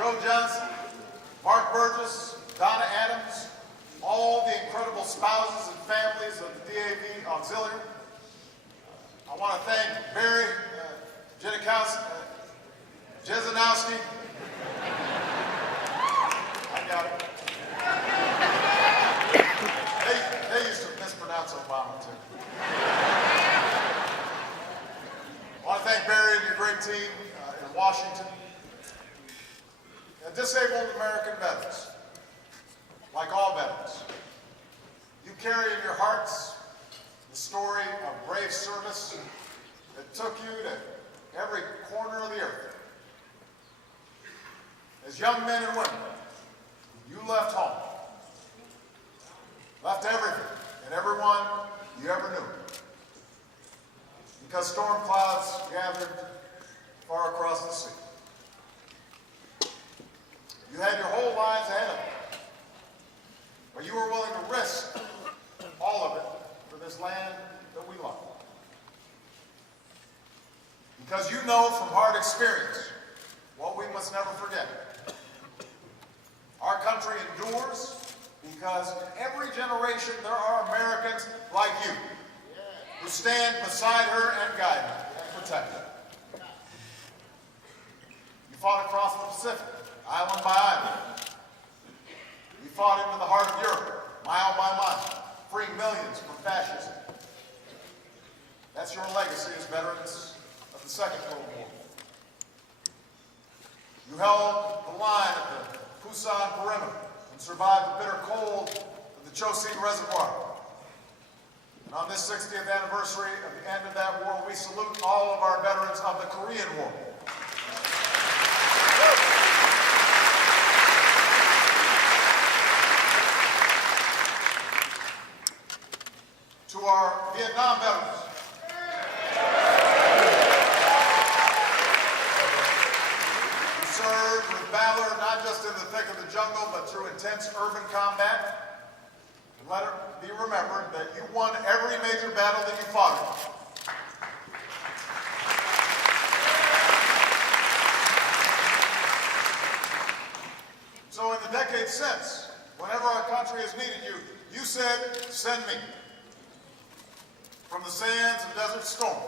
Joe Johnson, Mark Burgess, Donna Adams, all the incredible spouses and families of the DAV Auxiliary. I want to thank Barry Jesenowski. I got it. They used to mispronounce Obama too. I want to thank Barry and your great team in Washington. And disabled American veterans, like all veterans, you carry in your hearts the story of brave service that took you to every corner of the earth. As young men and women, you left home, left everything and everyone you ever knew, because storm clouds gathered far across the sea. You had your whole lives ahead of you, but you were willing to risk all of it for this land that we love. Because you know from hard experience what we must never forget. Our country endures because in every generation there are Americans like you who stand beside her and guide her and protect her. You fought across the Pacific, island by island. You fought into the heart of Europe, mile by mile, freeing millions from fascism. That's your legacy as veterans of the Second World War. You held the line at the Pusan perimeter and survived the bitter cold of the Chosin Reservoir. And on this 60th anniversary of the end of that war, we salute all of our veterans of the Korean War. To our Vietnam veterans, who served with valor not just in the thick of the jungle, but through intense urban combat. And let it be remembered that you won every major battle that you fought in. So in the decades since, whenever our country has needed you, you said, "Send me." From the sands of Desert Storm, to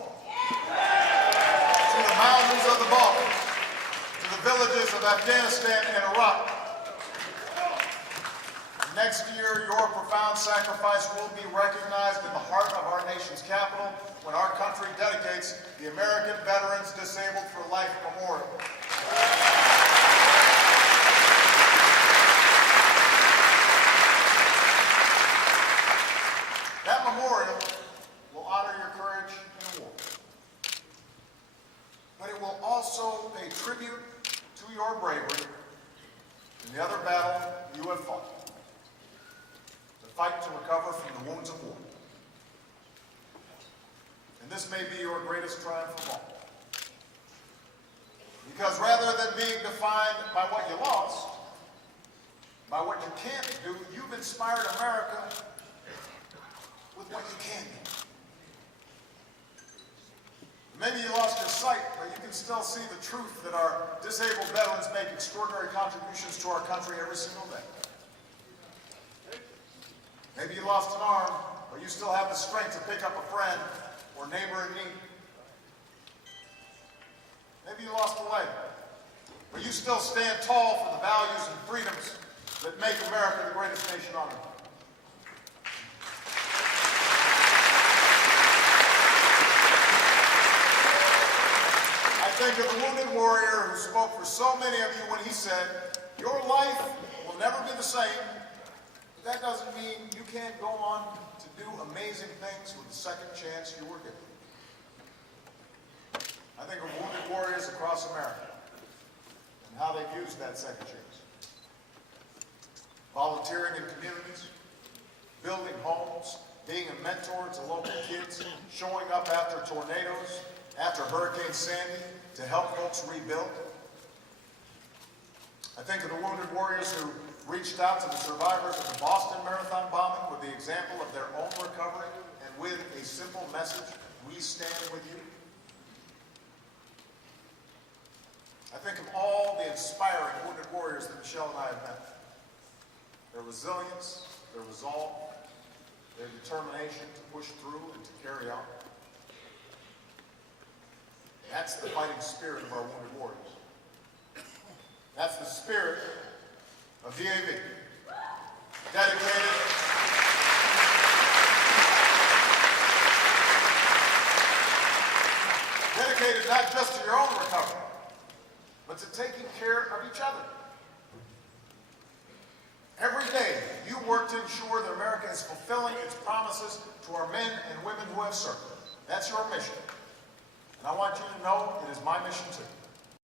the mountains of the Balkans, to the villages of Afghanistan and Iraq. Next year, your profound sacrifice will be recognized in the heart of our nation's capital when our country dedicates the American Veterans Disabled for Life Memorial. That memorial will honor your courage in war, but it will also pay tribute to your bravery in the other battle you have fought, the fight to recover from the wounds of war. And this may be your greatest triumph of all, because rather than being defined by what you lost, by what you can't do, you've inspired America with what you can do. Maybe you lost your sight, but you can still see the truth that our disabled veterans make extraordinary contributions to our country every single day. Maybe you lost an arm, but you still have the strength to pick up a friend or neighbor in need. Maybe you lost a leg, but you still stand tall for the values and freedoms that make America the greatest nation on earth. Think of the wounded warrior who spoke for so many of you when he said, "Your life will never be the same, but that doesn't mean you can't go on to do amazing things with the second chance you were given." I think of wounded warriors across America and how they've used that second chance. Volunteering in communities, building homes, being a mentor to local kids, showing up after tornadoes, after Hurricane Sandy, to help folks rebuild. I think of the wounded warriors who reached out to the survivors of the Boston Marathon bombing with the example of their own recovery and with a simple message, "We stand with you." I think of all the inspiring wounded Michelle and I have met. Their resilience, their resolve, their determination to push through and to carry on. That's the fighting spirit of our wounded warriors. That's the spirit of DAV. Dedicated not just to your own recovery, but to taking care of each other. Every day, you work to ensure that America is fulfilling its promises to our men and women who have served. That's your mission. And I want you to know it is my mission too.